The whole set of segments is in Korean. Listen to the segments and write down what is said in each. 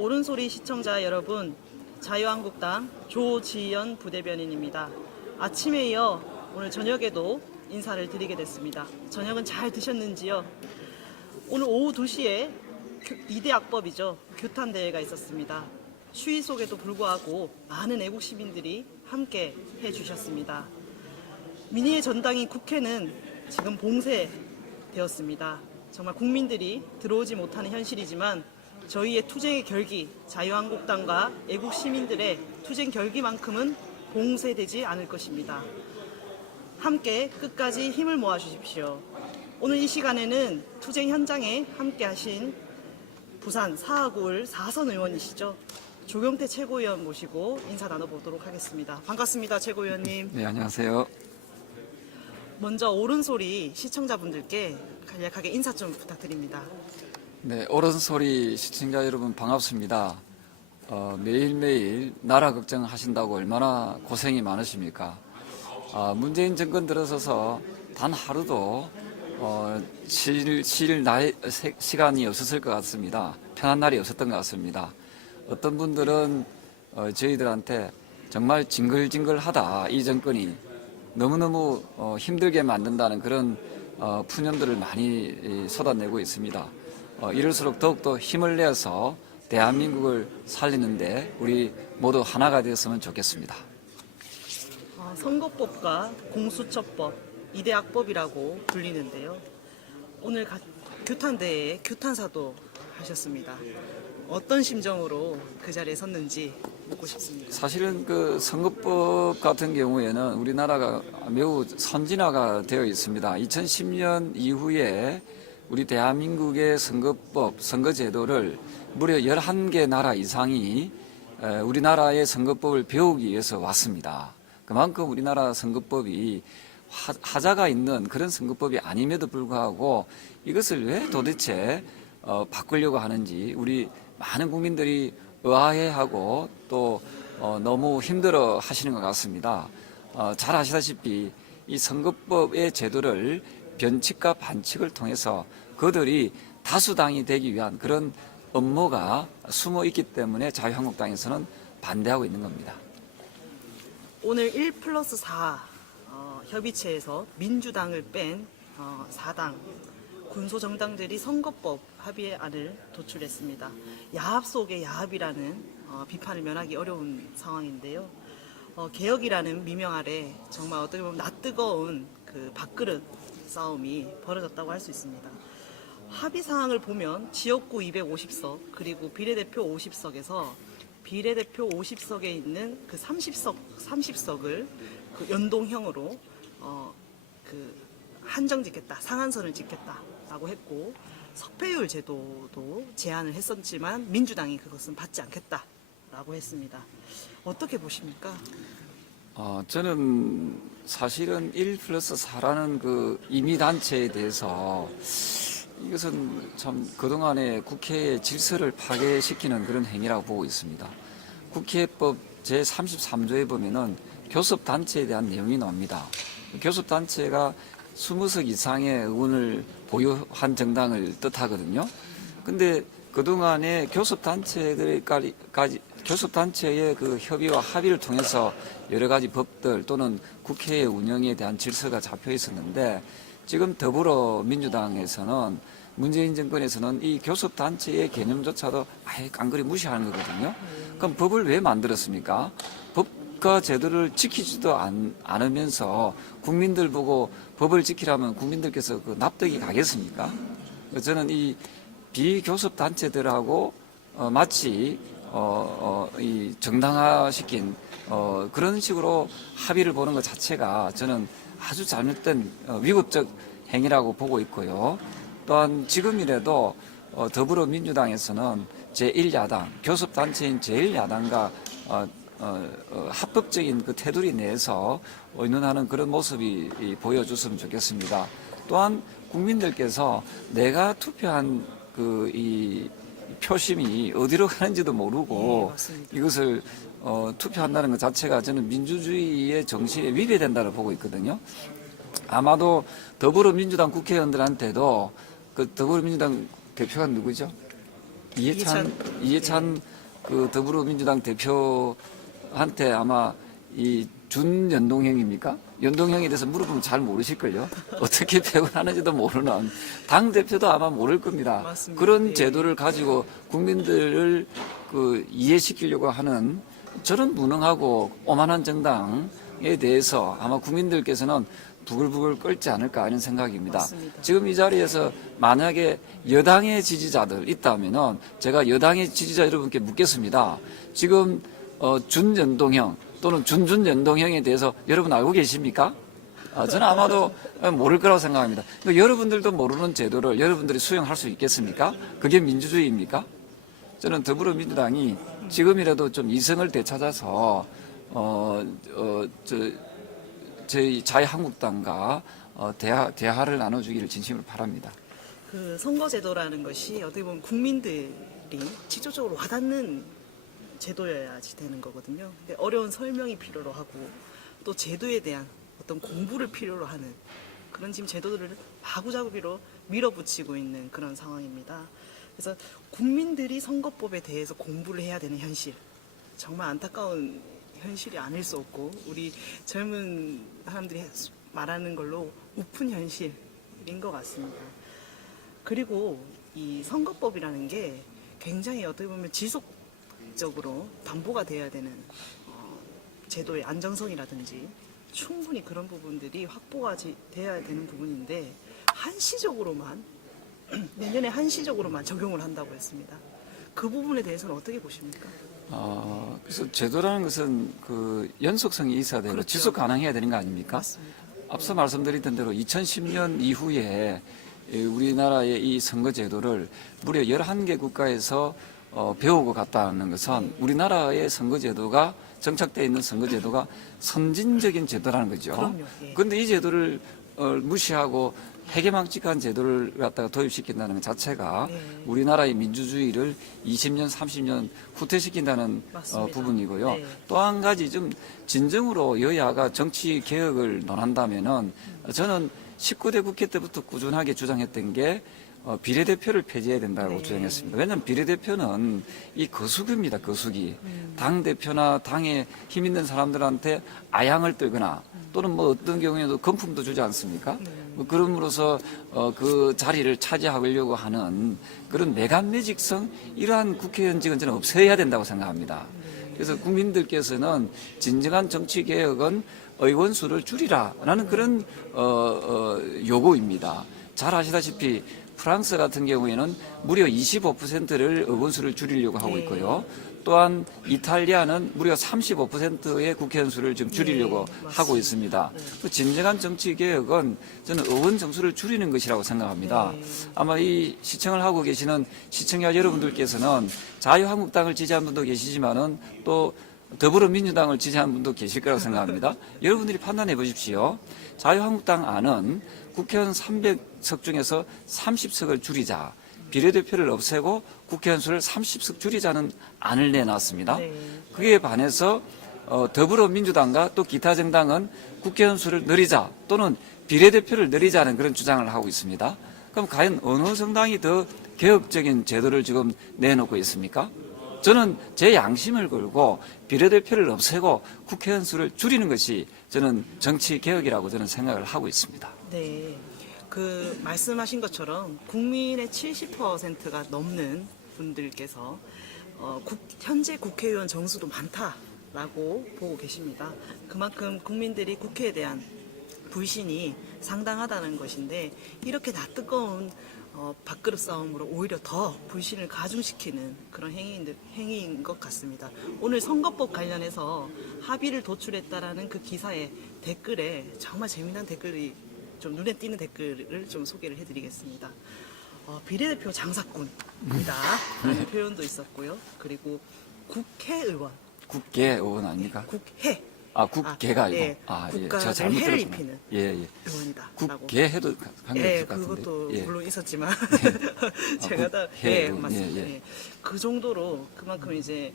옳은소리 시청자 여러분, 자유한국당 조지연 부대변인입니다. 아침에 이어 오늘 저녁에도 인사를 드리게 됐습니다. 저녁은 잘 드셨는지요? 오늘 오후 2시에 2대 악법이죠. 규탄대회가 있었습니다. 추위 속에도 불구하고 많은 애국 시민들이 함께 해주셨습니다. 민의의 전당인 국회는 지금 봉쇄되었습니다. 정말 국민들이 들어오지 못하는 현실이지만 저희의 투쟁의 결기, 자유한국당과 애국 시민들의 투쟁 결기만큼은 봉쇄되지 않을 것입니다. 함께 끝까지 힘을 모아 주십시오. 오늘 이 시간에는 투쟁 현장에 함께 하신 부산 사하구을 4선 의원이시죠. 조경태 최고위원 모시고 인사 나눠보도록 하겠습니다. 반갑습니다, 최고위원님. 네, 안녕하세요. 먼저 옳은소리 시청자분들께 간략하게 인사 좀 부탁드립니다. 네, 옳은소리 시청자 여러분 반갑습니다. 매일매일 나라 걱정하신다고 얼마나 고생이 많으십니까? 문재인 정권 들어서서 단 하루도 쉴 시간이 없었을 것 같습니다. 편한 날이 없었던 것 같습니다. 어떤 분들은 저희들한테 정말 징글징글하다, 이 정권이 너무너무 힘들게 만든다는 그런 푸념들을 많이 쏟아내고 있습니다. 이럴수록 더욱더 힘을 내서 대한민국을 살리는데 우리 모두 하나가 되었으면 좋겠습니다. 선거법과 공수처법, 2대 악법이라고 불리는데요. 오늘 규탄대회에 규탄사도 하셨습니다. 어떤 심정으로 그 자리에 섰는지 묻고 싶습니다. 사실은 그 선거법 같은 경우에는 우리나라가 매우 선진화가 되어 있습니다. 2010년 이후에 우리 대한민국의 선거법, 선거제도를 무려 11개 나라 이상이 우리나라의 선거법을 배우기 위해서 왔습니다. 그만큼 우리나라 선거법이 하자가 있는 그런 선거법이 아님에도 불구하고 이것을 왜 도대체 바꾸려고 하는지 우리 많은 국민들이 의아해하고 또 너무 힘들어 하시는 것 같습니다. 잘 아시다시피 이 선거법의 제도를 변칙과 반칙을 통해서 그들이 다수당이 되기 위한 그런 음모가 숨어 있기 때문에 자유한국당에서는 반대하고 있는 겁니다. 오늘 1+4 협의체에서 민주당을 뺀 4당 군소정당들이 선거법 합의안을 도출했습니다. 야합 속의 야합이라는 비판을 면하기 어려운 상황인데요. 개혁이라는 미명 아래 정말 어떻게 보면 낯뜨거운 그 밥그릇 싸움이 벌어졌다고 할 수 있습니다. 합의 사항을 보면 지역구 250석 그리고 비례대표 50석에서 비례대표 50석에 있는 그 30석을 그 연동형으로 그 한정 짓겠다, 상한선을 짓겠다라고 했고 석패율 제도도 제안을 했었지만 민주당이 그것은 받지 않겠다라고 했습니다. 어떻게 보십니까? 저는 사실은 1+4라는 그 임의단체에 대해서 이것은 참 그동안의 국회의 질서를 파괴시키는 그런 행위라고 보고 있습니다. 국회법 제33조에 보면은 교섭단체에 대한 내용이 나옵니다. 교섭단체가 20석 이상의 의원을 보유한 정당을 뜻하거든요. 근데 그동안의 교섭단체의 그 협의와 합의를 통해서 여러 가지 법들 또는 국회의 운영에 대한 질서가 잡혀 있었는데 지금 더불어민주당에서는 문재인 정권에서는 이 교섭단체의 개념조차도 아예 깡그리 무시하는 거거든요. 그럼 법을 왜 만들었습니까? 법과 제도를 지키지도 않으면서 국민들 보고 법을 지키라면 국민들께서 그 납득이 가겠습니까? 저는 이 비교섭단체들하고 마치 이 정당화시킨 그런 식으로 합의를 보는 것 자체가 저는 아주 잘못된 위법적 행위라고 보고 있고요. 또한 지금이라도 더불어민주당에서는 제1야당, 교섭단체인 제1야당과 합법적인 그 테두리 내에서 의논하는 그런 모습이 보여줬으면 좋겠습니다. 또한 국민들께서 내가 투표한 그 이 표심이 어디로 가는지도 모르고 이것을 투표한다는 것 자체가 저는 민주주의의 정신에 위배된다고 보고 있거든요. 아마도 더불어민주당 국회의원들한테도 그 더불어민주당 대표가 누구죠? 이해찬 그 더불어민주당 대표한테 아마 이 준연동형입니까? 연동형에 대해서 물어보면 잘 모르실걸요. 어떻게 표현하는지도 모르는 당 대표도 아마 모를 겁니다. 맞습니다. 그런 예. 제도를 가지고 국민들을 그 이해시키려고 하는 저런 무능하고 오만한 정당에 대해서 아마 국민들께서는 부글부글 끓지 않을까 하는 생각입니다. 맞습니다. 지금 이 자리에서 만약에 여당의 지지자들 있다면은 제가 여당의 지지자 여러분께 묻겠습니다. 지금 준연동형 또는 준준연동형에 대해서 여러분 알고 계십니까? 저는 아마도 모를 거라고 생각합니다. 그러니까 여러분들도 모르는 제도를 여러분들이 수용할 수 있겠습니까? 그게 민주주의입니까? 저는 더불어민주당이 지금이라도 좀 이성을 되찾아서 저희 자유한국당과 대화를 나눠주기를 진심으로 바랍니다. 그 선거제도라는 것이 어떻게 보면 국민들이 직접적으로 와닿는 제도여야지 되는 거거든요. 근데 어려운 설명이 필요로 하고 또 제도에 대한 어떤 공부를 필요로 하는 그런 지금 제도들을 마구잡이로 밀어붙이고 있는 그런 상황입니다. 그래서 국민들이 선거법에 대해서 공부를 해야 되는 현실, 정말 안타까운 현실이 아닐 수 없고 우리 젊은 사람들이 말하는 걸로 우픈 현실인 것 같습니다. 그리고 이 선거법이라는 게 굉장히 어떻게 보면 지속적으로 담보가 돼야 되는 제도의 안정성이라든지 충분히 그런 부분들이 확보가 돼야 되는 부분인데 한시적으로만 내년에 한시적으로만 적용을 한다고 했습니다. 그 부분에 대해서는 어떻게 보십니까? 그래서 제도라는 것은 그 연속성이 있어야 되고 그렇죠. 지속 가능해야 되는 거 아닙니까? 맞습니다. 앞서 말씀드렸던 대로 2010년 이후에 우리나라의 이 선거 제도를 무려 11개 국가에서 배우고 갔다는 것은 우리나라의 선거 제도가 정착되어 있는 선거 제도가 선진적인 제도라는 거죠. 그럼요. 예. 그런데 이 제도를 무시하고 해괴망측한 제도를 갖다가 도입시킨다는 것 자체가 네. 우리나라의 민주주의를 20년, 30년 후퇴시킨다는 맞습니다. 부분이고요. 네. 또 한 가지 좀 진정으로 여야가 정치 개혁을 논한다면은 저는 19대 국회 때부터 꾸준하게 주장했던 게 비례대표를 폐지해야 된다고 네. 주장했습니다. 왜냐하면 비례대표는 이 거수기입니다. 거수기. 당대표나 당에 힘 있는 사람들한테 아양을 떨거나 또는 뭐 어떤 경우에도 금품도 주지 않습니까? 뭐 그럼으로써 그 자리를 차지하려고 하는 그런 매간매직성 이러한 국회의원직은 저는 없애야 된다고 생각합니다. 그래서 국민들께서는 진정한 정치 개혁은 의원 수를 줄이라라는 그런 요구입니다. 잘 아시다시피 프랑스 같은 경우에는 무려 25%를 의원 수를 줄이려고 하고 있고요. 또한 이탈리아는 무려 35%의 국회의원 수를 지금 줄이려고 하고 있습니다. 그 진정한 정치 개혁은 저는 의원 정수를 줄이는 것이라고 생각합니다. 아마 이 시청을 하고 계시는 시청자 여러분들께서는 자유한국당을 지지한 분도 계시지만은 또 더불어민주당을 지지한 분도 계실 거라고 생각합니다. 여러분들이 판단해 보십시오. 자유한국당 안은 국회의원 300석 중에서 30석을 줄이자, 비례대표를 없애고 국회의원 수를 30석 줄이자는 안을 내놨습니다. 네. 그에 반해서 더불어민주당과 또 기타 정당은 국회의원 수를 늘리자 또는 비례대표를 늘리자는 그런 주장을 하고 있습니다. 그럼 과연 어느 정당이 더 개혁적인 제도를 지금 내놓고 있습니까? 저는 제 양심을 걸고 비례대표를 없애고 국회의원 수를 줄이는 것이 저는 정치 개혁이라고 저는 생각을 하고 있습니다. 네. 그 말씀하신 것처럼 국민의 70%가 넘는 분들께서 현재 국회의원 정수도 많다라고 보고 계십니다. 그만큼 국민들이 국회에 대한 불신이 상당하다는 것인데 이렇게 낯뜨거운 밥그릇 싸움으로 오히려 더 불신을 가중시키는 그런 행위인 것 같습니다. 오늘 선거법 관련해서 합의를 도출했다라는 그 기사의 댓글에 정말 재미난 댓글이 좀 눈에 띄는 댓글을 좀 소개를 해드리겠습니다. 비례대표 장사꾼이다 라는 표현도 있었고요. 그리고 국회의원. 국회의원 아닙니까? 국회. 국회가 아니고. 예, 국가에 잘못 해를 들었구나. 입히는 예. 의원이다. 국회해도 관계없을 예, 것 같은데. 그것도 예. 물론 있었지만 제가 다 국회의원. 맞습니다. 예. 예. 그 정도로 그만큼 이제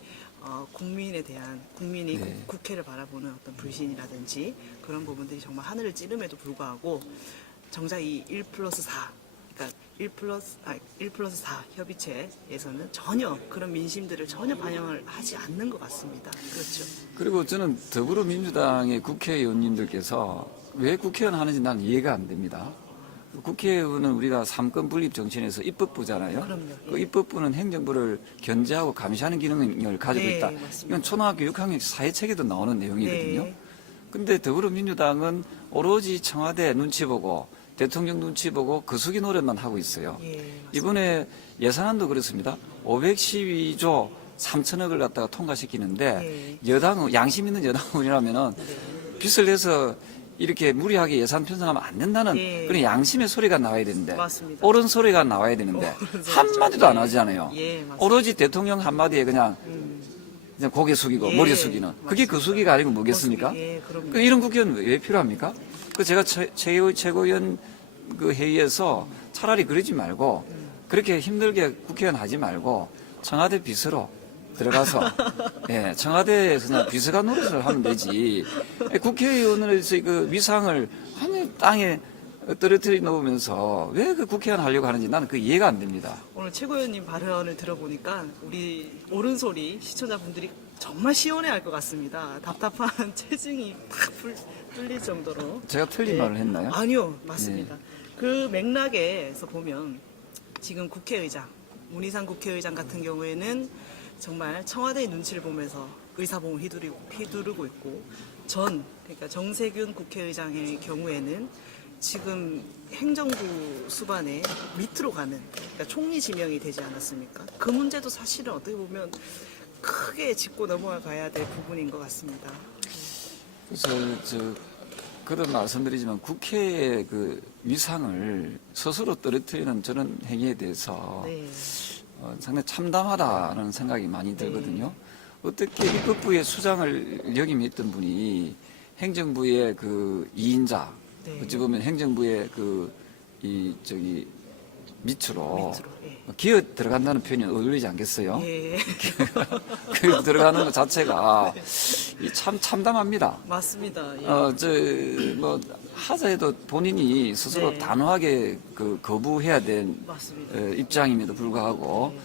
국민에 대한 국민이 네. 국회를 바라보는 어떤 불신이라든지 그런 부분들이 정말 하늘을 찌름에도 불구하고 정작 이 1+4, 그러니까 1+4 협의체에서는 전혀 그런 민심들을 전혀 반영을 하지 않는 것 같습니다. 그렇죠. 그리고 저는 더불어민주당의 국회의원님들께서 왜 국회의원 하는지 나는 이해가 안 됩니다. 국회의원은 우리가 삼권 분립 정신에서 입법부잖아요. 그럼요. 예. 그 입법부는 행정부를 견제하고 감시하는 기능을 가지고 네, 있다. 맞습니다. 이건 초등학교 6학년 사회책에도 나오는 내용이거든요. 네. 근데 더불어민주당은 오로지 청와대 눈치 보고 대통령 눈치 보고 거수기 노릇만 하고 있어요. 예, 맞습니다. 이번에 예산안도 그렇습니다. 512조 3천억을 갖다가 통과시키는데 여당 양심 있는 여당이라면은 빚을 내서 이렇게 무리하게 예산 편성하면 안 된다는 예. 그런 양심의 소리가 나와야 되는데 맞습니다. 옳은 소리가 나와야 되는데 옳은 소리죠. 한마디도 안 하잖아요. 예, 맞습니다. 오로지 대통령 한마디에 그냥 고개 숙이고 예, 머리 숙이는 그게 맞습니다. 거수기가 아니고 뭐겠습니까? 예, 그럼요. 그 이런 국회의원 왜 필요합니까? 그 제가 최고위원 그 회의에서 차라리 그러지 말고 그렇게 힘들게 국회의원 하지 말고 청와대 비서로 들어가서 예, 청와대에서 그냥 비서관 노릇을 하면 되지. 국회의원으로서 그 위상을 완전히 땅에 떨어뜨려 놓으면서 왜 그 국회의원 하려고 하는지 나는 그 이해가 안 됩니다. 오늘 최고위원님 발언을 들어보니까 우리 옳은 소리 시청자분들이 정말 시원해할 것 같습니다. 답답한 체증이 탁 풀릴 정도로. 제가 틀린 말을 했나요? 아니요, 맞습니다. 그 맥락에서 보면 지금 국회의장, 문희상 국회의장 같은 경우에는 정말 청와대의 눈치를 보면서 의사봉을 휘두르고 있고 그러니까 정세균 국회의장의 경우에는 지금 행정부 수반의 밑으로 가는 그러니까 총리 지명이 되지 않았습니까? 그 문제도 사실은 어떻게 보면 크게 짚고 넘어가야 될 부분인 것 같습니다. 그래서 그런 말씀드리지만 국회의 그 위상을 스스로 떨어뜨리는 저런 행위에 대해서 네. 상당히 참담하다는 생각이 많이 들거든요. 어떻게 입법부의 수장을 역임했던 분이 행정부의 그 2인자, 네. 어찌 보면 행정부의 밑으로 예. 기어 들어간다는 표현이 어울리지 않겠어요? 예. 그 들어가는 것 자체가 참 참담합니다. 맞습니다. 예. 하자 해도 본인이 스스로 네. 단호하게 거부해야 된 맞습니다. 입장임에도 불구하고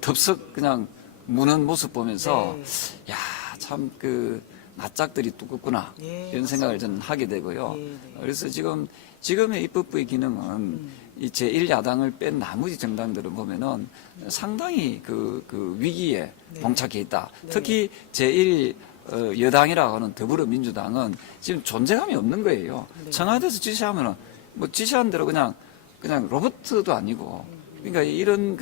덥석 그냥 무는 모습 보면서 네. 야, 참 낯짝들이 두껍구나 예, 이런 생각을 저는 하게 되고요. 예, 네. 그래서 지금의 입법부의 기능은 이 제1야당을 뺀 나머지 정당들을 보면은 상당히 그 위기에 네. 봉착해 있다. 네. 특히 제1 여당이라고 하는 더불어민주당은 지금 존재감이 없는 거예요. 네. 청와대에서 지시하면은 뭐 지시한 대로 그냥 로봇도 아니고 그러니까 이런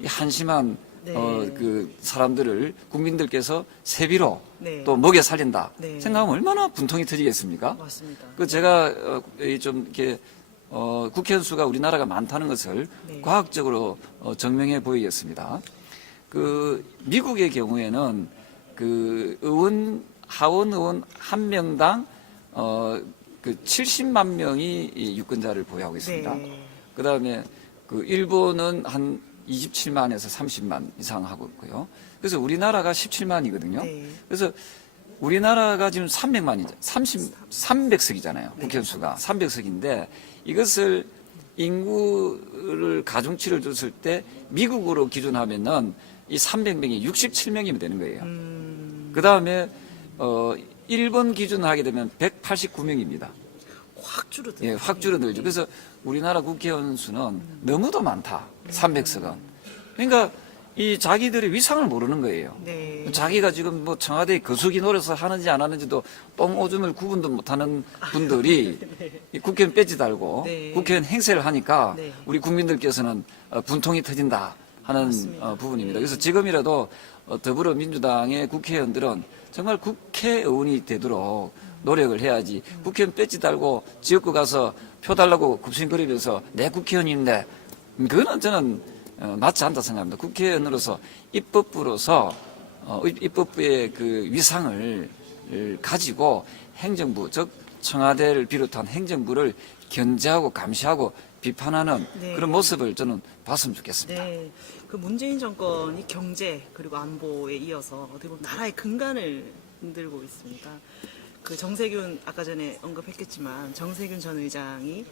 이 한심한 네. 그 사람들을 국민들께서 세비로 네. 또 먹여 살린다 네. 생각하면 얼마나 분통이 터지겠습니까? 맞습니다. 제가 좀 이렇게 국회의원 수가 우리나라가 많다는 것을 네. 과학적으로 증명해 보이겠습니다. 미국의 경우에는 하원 의원 한 명당 70만 명이 이 유권자를 보유하고 있습니다. 네. 그다음에 일본은 한 27만에서 30만 이상 하고 있고요. 그래서 우리나라가 17만이거든요. 네. 그래서 우리나라가 지금 300석이잖아요. 국회의원 수가 300석인데 이것을 인구를 가중치를 줬을 때 미국으로 기준하면은 이 300명이 67명이면 되는 거예요. 그 다음에 일본 기준을 하게 되면 189명입니다. 확 줄어들죠. 예, 확 줄어들죠. 그래서 우리나라 국회의원 수는 너무도 많다. 300석은. 그러니까 이 자기들의 위상을 모르는 거예요. 네. 자기가 지금 뭐 청와대 거수기 노릇을 하는지 안 하는지도 똥 오줌을 구분도 못하는 분들이 이 국회의원 배지 달고 네. 국회의원 행세를 하니까 네. 우리 국민들께서는 분통이 터진다 하는 맞습니다. 부분입니다. 그래서 지금이라도 더불어민주당의 국회의원들은 정말 국회의원이 되도록 노력을 해야지. 국회의원 배지 달고 지역구 가서 표 달라고 굽신거리면서 내 국회의원인데 그거는 저는 맞지 않다 생각합니다. 국회의원으로서 입법부로서 입법부의 위상을 가지고 행정부 즉 청와대를 비롯한 행정부를 견제하고 감시하고 비판하는 네. 그런 모습을 저는 봤으면 좋겠습니다. 네. 그 문재인 정권이 경제 그리고 안보에 이어서 어떻게 보면 나라의 근간을 흔들고 있습니다. 정세균 아까 전에 언급했겠지만 정세균 전 의장이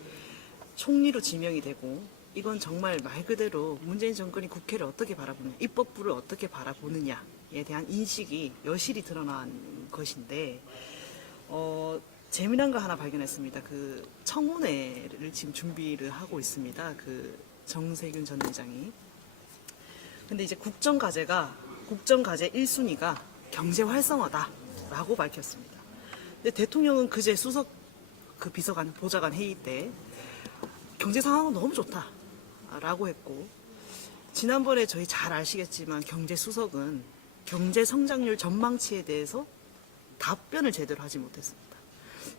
총리로 지명이 되고 이건 정말 말 그대로 문재인 정권이 국회를 어떻게 바라보느냐, 입법부를 어떻게 바라보느냐에 대한 인식이 여실히 드러난 것인데, 재미난 거 하나 발견했습니다. 그 청문회를 지금 준비를 하고 있습니다. 그 정세균 전 회장이. 근데 이제 국정과제 1순위가 경제 활성화다라고 밝혔습니다. 근데 대통령은 그제 수석 그 비서관 보좌관 회의 때 경제 상황은 너무 좋다라고 했고, 지난번에 저희 잘 아시겠지만 경제 수석은 경제 성장률 전망치에 대해서 답변을 제대로 하지 못했습니다.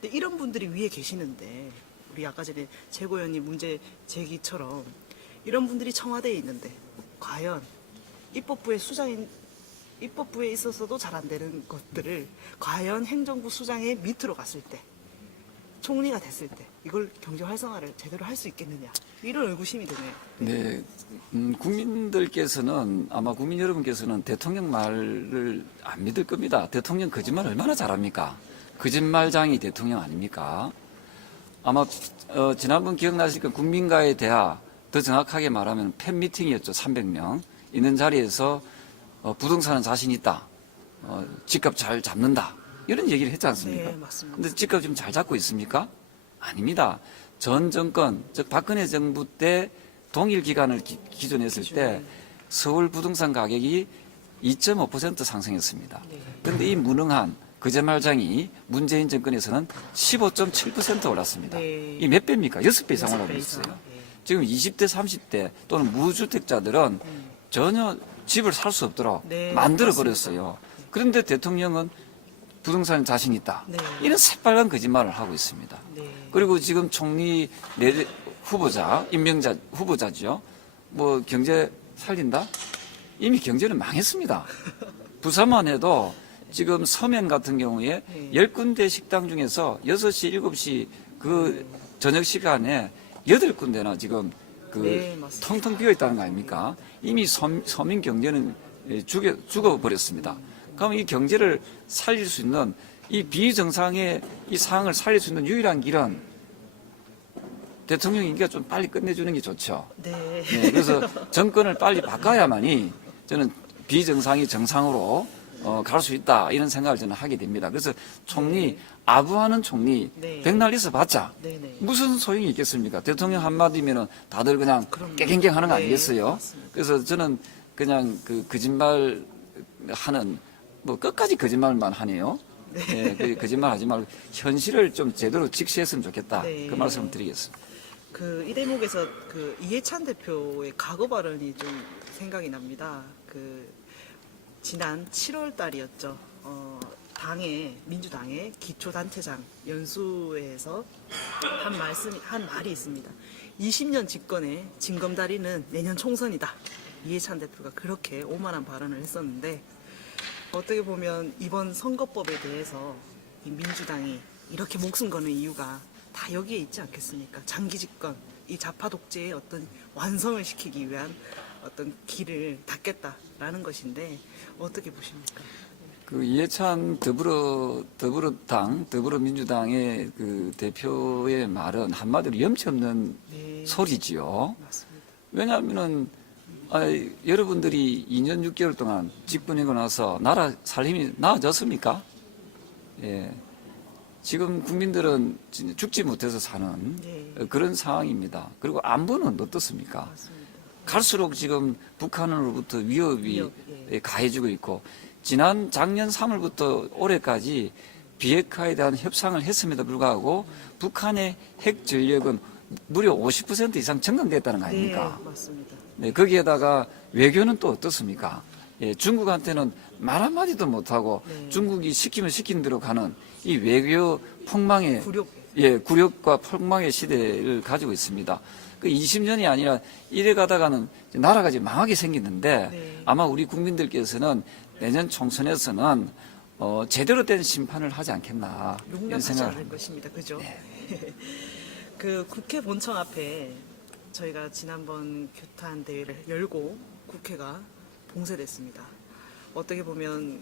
근데 이런 분들이 위에 계시는데, 우리 아까 전에 최고위원님 문제 제기처럼 이런 분들이 청와대에 있는데 과연 입법부에 있어서도 잘 안 되는 것들을 과연 행정부 수장의 밑으로 갔을 때, 총리가 됐을 때 이걸 경제 활성화를 제대로 할 수 있겠느냐, 이런 의구심이 드네요. 네, 국민들께서는 아마 국민 여러분께서는 대통령 말을 안 믿을 겁니다. 대통령 거짓말 얼마나 잘합니까? 거짓말장이 대통령 아닙니까? 아마 지난번 기억나실 건 국민과의 대화, 더 정확하게 말하면 팬미팅이었죠. 300명 있는 자리에서 부동산은 자신 있다, 집값 잘 잡는다, 이런 얘기를 했지 않습니까? 네, 맞습니다. 근데 집값 지금 잘 잡고 있습니까? 아닙니다. 전 정권, 즉 박근혜 정부 때 동일 기간을 기준했을 때 서울 부동산 가격이 2.5% 상승했습니다. 그런데 이 무능한 거짓말장이 문재인 정권에서는 15.7% 올랐습니다. 네. 이 몇 배입니까? 6배 이상 6배 올라가고 이상. 있어요. 네. 지금 20대, 30대 또는 무주택자들은 전혀 집을 살 수 없도록 네, 만들어 맞습니다. 버렸어요. 그런데 대통령은 부동산 자신 있다, 네. 이런 새빨간 거짓말을 하고 있습니다. 네. 그리고 지금 총리 후보자, 임명자 후보자죠. 뭐 경제 살린다? 이미 경제는 망했습니다. 부산만 해도 지금 서면 같은 경우에 네. 10군데 식당 중에서 6시, 7시 그 저녁 시간에 8군데나 지금 그 네, 맞습니다. 텅텅 비어 있다는 거 아닙니까? 이미 서민 경제는 죽어버렸습니다. 그럼 이 경제를 살릴 수 있는, 이 비정상의 이 상황을 살릴 수 있는 유일한 길은 대통령 임기가 좀 빨리 끝내주는 게 좋죠. 네. 네, 그래서 정권을 빨리 바꿔야만이 저는 비정상이 정상으로 갈 수 있다, 이런 생각을 저는 하게 됩니다. 그래서 총리, 아부하는 총리 네. 백날 있어봤자 네네. 무슨 소용이 있겠습니까? 대통령 한마디면은 다들 그냥 그럼요. 깨갱갱 하는 거 네, 아니겠어요? 맞습니다. 그래서 저는 그냥 그 거짓말 하는, 뭐 끝까지 거짓말만 하네요. 네, 그 거짓말 하지 말고 현실을 좀 제대로 직시했으면 좋겠다. 네. 그 말씀을 드리겠습니다. 이 대목에서 그 이해찬 대표의 과거 발언이 좀 생각이 납니다. 지난 7월 달이었죠. 민주당의 기초단체장 연수회에서 한 말이 있습니다. 20년 집권의 징검다리는 내년 총선이다. 이해찬 대표가 그렇게 오만한 발언을 했었는데, 어떻게 보면 이번 선거법에 대해서 이 민주당이 이렇게 목숨 거는 이유가 다 여기에 있지 않겠습니까? 장기 집권, 이 좌파 독재의 어떤 완성을 시키기 위한 어떤 길을 닫겠다라는 것인데, 어떻게 보십니까? 그 이해찬 더불어민주당의 그 대표의 말은 한마디로 염치 없는 네, 소리지요. 맞습니다. 왜냐하면은 여러분들이 2년 6개월 동안 집권하고 나서 나라 살림이 나아졌습니까? 예. 지금 국민들은 진짜 죽지 못해서 사는 네. 그런 상황입니다. 그리고 안보는 어떻습니까? 맞습니다. 갈수록 지금 북한으로부터 위협이 위협, 예. 가해지고 있고, 작년 3월부터 올해까지 비핵화에 대한 협상을 했음에도 불구하고 북한의 핵 전력은 무려 50% 이상 증강됐다는 거 아닙니까? 네, 맞습니다. 네, 거기에다가 외교는 또 어떻습니까? 예, 중국한테는 말 한마디도 못하고 네. 중국이 시키면 시키는 대로 가는 이 외교 폭망의 굴욕. 굴욕과 폭망의 시대를 가지고 있습니다. 그 20년이 아니라 이래 가다가는 나라가 이제 망하게 생기는데, 네. 아마 우리 국민들께서는 내년 총선에서는 제대로 된 심판을 하지 않겠나, 이런 용납하지 생각을 않을 합니다. 것입니다. 그죠? 그 국회 본청 앞에 저희가 지난번 규탄 대회를 열고 국회가 봉쇄됐습니다. 어떻게 보면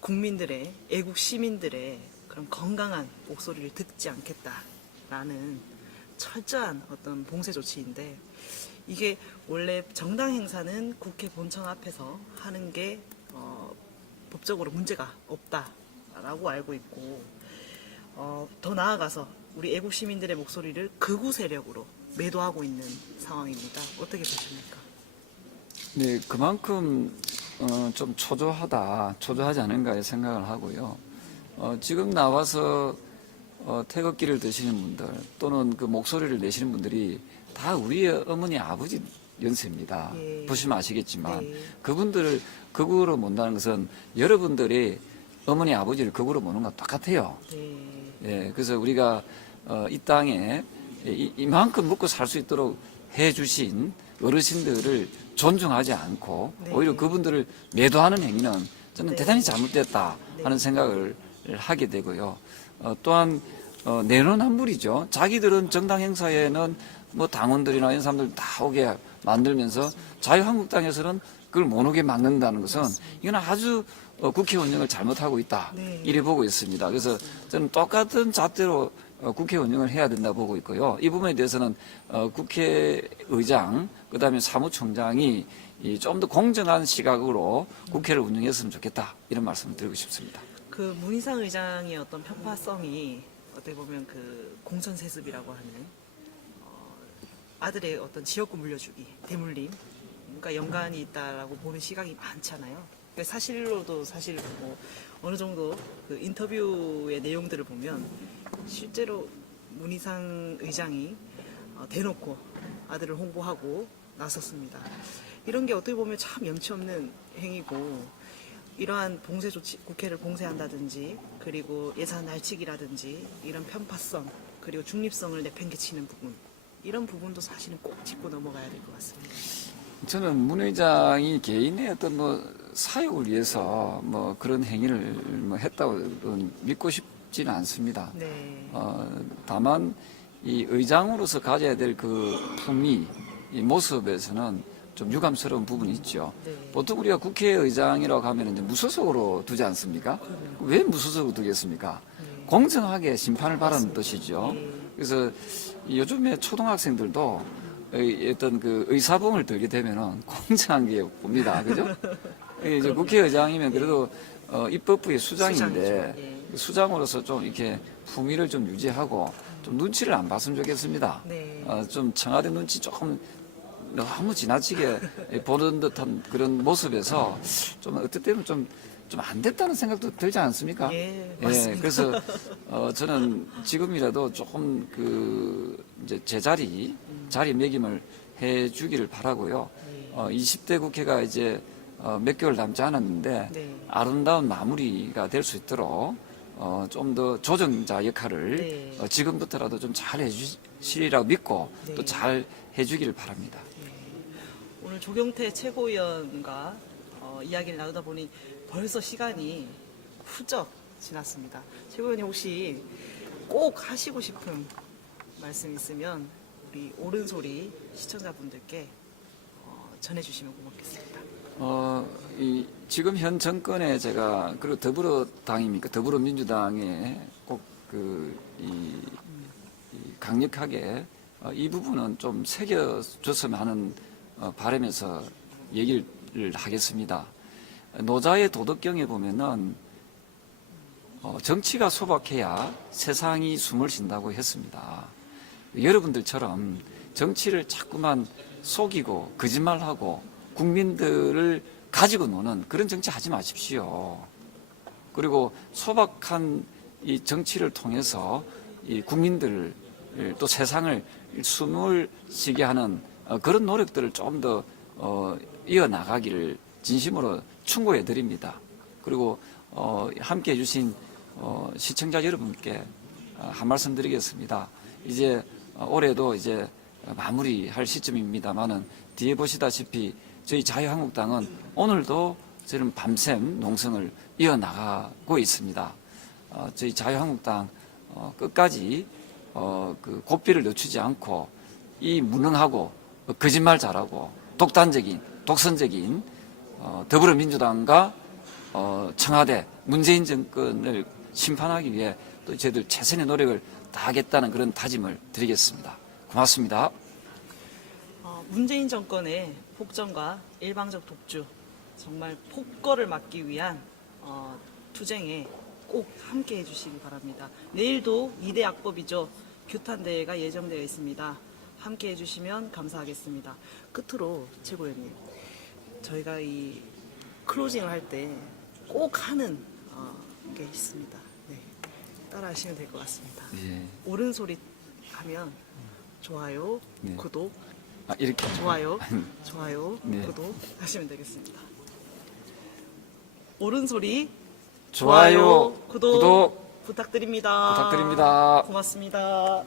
국민들의, 애국 시민들의 그런 건강한 목소리를 듣지 않겠다라는 철저한 어떤 봉쇄 조치인데 이게 원래 정당 행사는 국회 본청 앞에서 하는 게 법적으로 문제가 없다라고 알고 있고 더 나아가서 우리 애국 시민들의 목소리를 극우 세력으로 매도하고 있는 상황입니다. 어떻게 보십니까? 네, 그만큼 좀 초조하지 않은가 생각을 하고요. 지금 나와서 태극기를 드시는 분들 또는 그 목소리를 내시는 분들이 다 우리의 어머니 아버지 연세입니다. 예. 보시면 아시겠지만 예. 그분들을 극우로 본다는 것은 여러분들이 어머니 아버지를 극우로 보는 것 똑같아요. 네. 예, 그래서 우리가 이 땅에 이만큼 먹고 살 수 있도록 해주신 어르신들을 존중하지 않고 네. 오히려 그분들을 매도하는 행위는 저는 네. 대단히 잘못됐다 하는 생각을 하게 되고요. 또한 내로남불이죠. 자기들은 정당 행사에는 뭐 당원들이나 이런 사람들 다 오게 만들면서 자유한국당에서는 그걸 못 오게 막는다는 것은 이건 아주 국회 운영을 잘못하고 있다. 네. 이래 보고 있습니다. 그래서 저는 똑같은 잣대로 국회 운영을 해야 된다 보고 있고요. 이 부분에 대해서는 국회의장 그다음에 사무총장이 좀 더 공정한 시각으로 국회를 운영했으면 좋겠다. 이런 말씀을 드리고 싶습니다. 그 문희상 의장의 어떤 편파성이 어떻게 보면 그 공천 세습이라고 하는 아들의 어떤 지역구 물려주기, 대물림, 그러니까 연관이 있다라고 보는 시각이 많잖아요. 그러니까 사실로도 사실 뭐 어느 정도 그 인터뷰의 내용들을 보면 실제로 문희상 의장이 대놓고 아들을 홍보하고 나섰습니다. 이런 게 어떻게 보면 참 염치 없는 행위고 이러한 봉쇄 조치, 국회를 봉쇄한다든지 그리고 예산 날치기라든지 이런 편파성 그리고 중립성을 내팽개치는 부분 이런 부분도 사실은 꼭 짚고 넘어가야 될 것 같습니다. 저는 문 의장이 개인의 어떤 뭐 사욕을 위해서 뭐 그런 행위를 뭐 했다고 믿고 싶지는 않습니다. 네. 다만 이 의장으로서 가져야 될 그 품위, 이 모습에서는 좀 유감스러운 부분이 있죠. 네. 보통 우리가 국회의장이라고 하면 이제 무소속으로 두지 않습니까? 왜 무소속으로 두겠습니까? 네. 공정하게 심판을 바라는 뜻이죠. 네. 그래서 요즘에 초등학생들도 어떤 그 의사봉을 들게 되면은 공정한 게 봅니다. 그죠? 이제 국회의장이면 그래도 입법부의 수장인데 수장이죠. 예. 수장으로서 좀 이렇게 품위를 좀 유지하고 좀 눈치를 안 봤으면 좋겠습니다. 네. 좀 청와대 눈치 조금 너무 지나치게 보는 듯한 그런 모습에서 좀 어떨 때는 좀 안 됐다는 생각도 들지 않습니까? 예, 맞습니다. 그래서 저는 지금이라도 조금 그 이제 제 자리 매김을 해 주기를 바라고요. 20대 국회가 이제 몇 개월 남지 않았는데 네. 아름다운 마무리가 될 수 있도록 좀 더 조정자 역할을 네. 지금부터라도 좀 잘 해주시리라고 믿고 네. 또 잘 해주기를 바랍니다. 오늘 조경태 최고위원과 이야기를 나누다 보니 벌써 시간이 훌쩍 지났습니다. 최고위원님 혹시 꼭 하시고 싶은 말씀 있으면 우리 옳은 소리 시청자분들께 전해주시면 고맙겠습니다. 지금 현 정권에 제가 그리고 더불어당입니까? 더불어민주당에 꼭 강력하게 이 부분은 좀 새겨줬으면 하는 바람에서 얘기를 하겠습니다. 노자의 도덕경에 보면은 정치가 소박해야 세상이 숨을 쉰다고 했습니다. 여러분들처럼 정치를 자꾸만 속이고 거짓말하고 국민들을 가지고 노는 그런 정치 하지 마십시오. 그리고 소박한 이 정치를 통해서 이 국민들을 또 세상을 숨을 쉬게 하는 그런 노력들을 좀 더 이어나가기를 진심으로 충고해 드립니다. 그리고 함께 해주신 시청자 여러분께 한 말씀 드리겠습니다. 이제 올해도 이제 마무리할 시점입니다만은 뒤에 보시다시피 저희 자유한국당은 오늘도 저는 밤샘 농성을 이어나가고 있습니다. 저희 자유한국당 끝까지 그 고삐를 늦추지 않고 이 무능하고 거짓말 잘하고 독단적인 독선적인 더불어민주당과 청와대 문재인 정권을 심판하기 위해 또 저희들 최선의 노력을 다하겠다는 그런 다짐을 드리겠습니다. 고맙습니다. 문재인 정권의 폭정과 일방적 독주, 정말 폭거를 막기 위한 투쟁에 꼭 함께 해주시기 바랍니다. 내일도 2대 악법이죠. 규탄대회가 예정되어 있습니다. 함께 해주시면 감사하겠습니다. 끝으로 최고위원님, 저희가 이 클로징을 할 때 꼭 하는 게 있습니다. 네, 따라하시면 될 것 같습니다. 예. 옳은 소리 하면 좋아요, 네. 구독, 이렇게 좋아요, 좋아요, 네. 구독 하시면 되겠습니다. 옳은 소리, 좋아요, 구독 구독 부탁드립니다. 부탁드립니다. 고맙습니다.